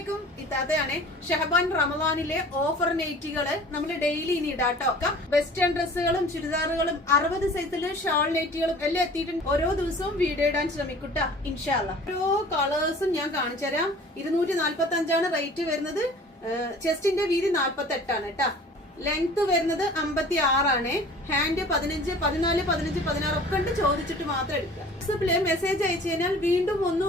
അസ്സലാമലൈക്കും. ഇത്താത്തയാണ്. ഷഹബാൻ റമദാനിലെ ഓഫർ നൈറ്റികള് നമ്മൾ ഡെയിലി ഇനി ഇടാട്ടോ. വെസ്റ്റേൺ ഡ്രസ്സുകളും ചുരിദാറുകളും 60 സൈസില് ഷാൾ നൈറ്റികളും എല്ലാം എത്തിയിട്ടുണ്ട്. ഓരോ ദിവസവും വീഡിയോ ഇടാൻ ശ്രമിക്കൂട്ടാ ഇൻഷാ അല്ലാ. ഓരോ കളേഴ്സും ഞാൻ കാണിച്ചു തരാം. 245 റേറ്റ് വരുന്നത്. ചെസ്റ്റിന്റെ വീതി 48 കേട്ടാ. ലെങ്ത് വരുന്നത് 56. ഹാൻഡ് 15, 14, 15, 16 ഒക്കെ ഉണ്ട്. ചോദിച്ചിട്ട് മാത്രം എടുക്കുക. വാട്സപ്പില് മെസ്സേജ് അയച്ചു കഴിഞ്ഞാൽ വീണ്ടും ഒന്ന്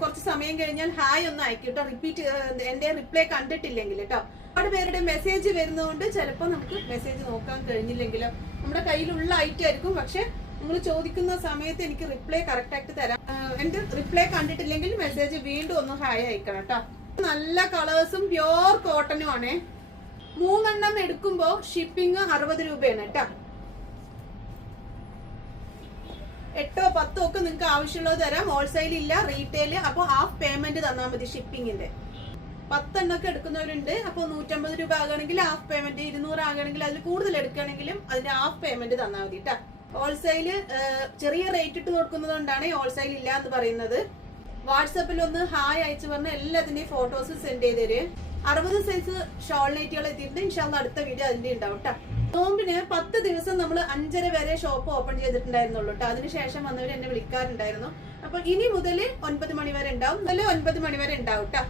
കുറച്ച് സമയം കഴിഞ്ഞാൽ ഹായ് ഒന്ന് അയക്കൂട്ടോ. റിപ്പീറ്റ് എന്റെ റിപ്ലൈ കണ്ടിട്ടില്ലെങ്കിൽ കേട്ടോ. ഒരുപാട് പേരുടെ മെസ്സേജ് വരുന്നതുകൊണ്ട് ചിലപ്പോൾ നമുക്ക് മെസ്സേജ് നോക്കാൻ കഴിഞ്ഞില്ലെങ്കിലോ നമ്മുടെ കയ്യിലുള്ള ഐറ്റം ആയിരിക്കും. പക്ഷെ നിങ്ങൾ ചോദിക്കുന്ന സമയത്ത് എനിക്ക് റിപ്ലൈ കറക്റ്റ് ആയിട്ട് തരാം. എന്റെ റിപ്ലൈ കണ്ടിട്ടില്ലെങ്കിൽ മെസ്സേജ് വീണ്ടും ഒന്ന് ഹായ് അയക്കണം കേട്ടോ. നല്ല കളേഴ്സും പ്യോർ കോട്ടനും ആണേ. 3 എണ്ണം എടുക്കുമ്പോ ഷിപ്പിംഗ് 60 രൂപയാണ് കേട്ടോ. 8 or 10 ഒക്കെ നിങ്ങൾക്ക് ആവശ്യമുള്ളത് തരാം. ഹോൾസെയിൽ ഇല്ല, റീറ്റെയിൽ. അപ്പൊ ഹാഫ് പേയ്മെന്റ് തന്നാൽ മതി ഷിപ്പിങ്ങിന്റെ. 10 എണ്ണൊക്കെ എടുക്കുന്നവരുണ്ട്. അപ്പൊ 150 രൂപ ആകണമെങ്കിൽ ഹാഫ് പേയ്മെന്റ്, 200 ആകണമെങ്കിൽ അതിൽ കൂടുതൽ എടുക്കുകയാണെങ്കിലും അതിന്റെ ഹാഫ് പേയ്മെന്റ് തന്നാൽ മതി കേട്ടോ. ഹോൾസെയില് ചെറിയ റേറ്റ് ഇട്ട് കൊടുക്കുന്നതുകൊണ്ടാണ് ഹോൾസെയിൽ ഇല്ല എന്ന് പറയുന്നത്. വാട്സാപ്പിൽ ഒന്ന് ഹായ് അയച്ചു പറഞ്ഞ എല്ലാത്തിന്റെയും ഫോട്ടോസ് സെൻഡ് ചെയ്ത് തരും. 60 സൈസ് ഷോൾ നൈറ്റുകൾ എത്തിയിട്ടുണ്ട്. ഇൻഷാല്ലാ അടുത്ത വീഡിയോ അതിന്റെ ഉണ്ടാവും കേട്ടോ. നോമ്പിന് 10 ദിവസം നമ്മൾ 5:30 വരെ ഷോപ്പ് ഓപ്പൺ ചെയ്തിട്ടുണ്ടായിരുന്നുള്ളൂ കേട്ടോ. അതിനുശേഷം വന്നവർ എന്നെ വിളിക്കാറുണ്ടായിരുന്നു. അപ്പൊ ഇനി മുതൽ 9 മണി വരെ ഉണ്ടാവും. 9 മണി വരെ ഉണ്ടാവും കേട്ടോ.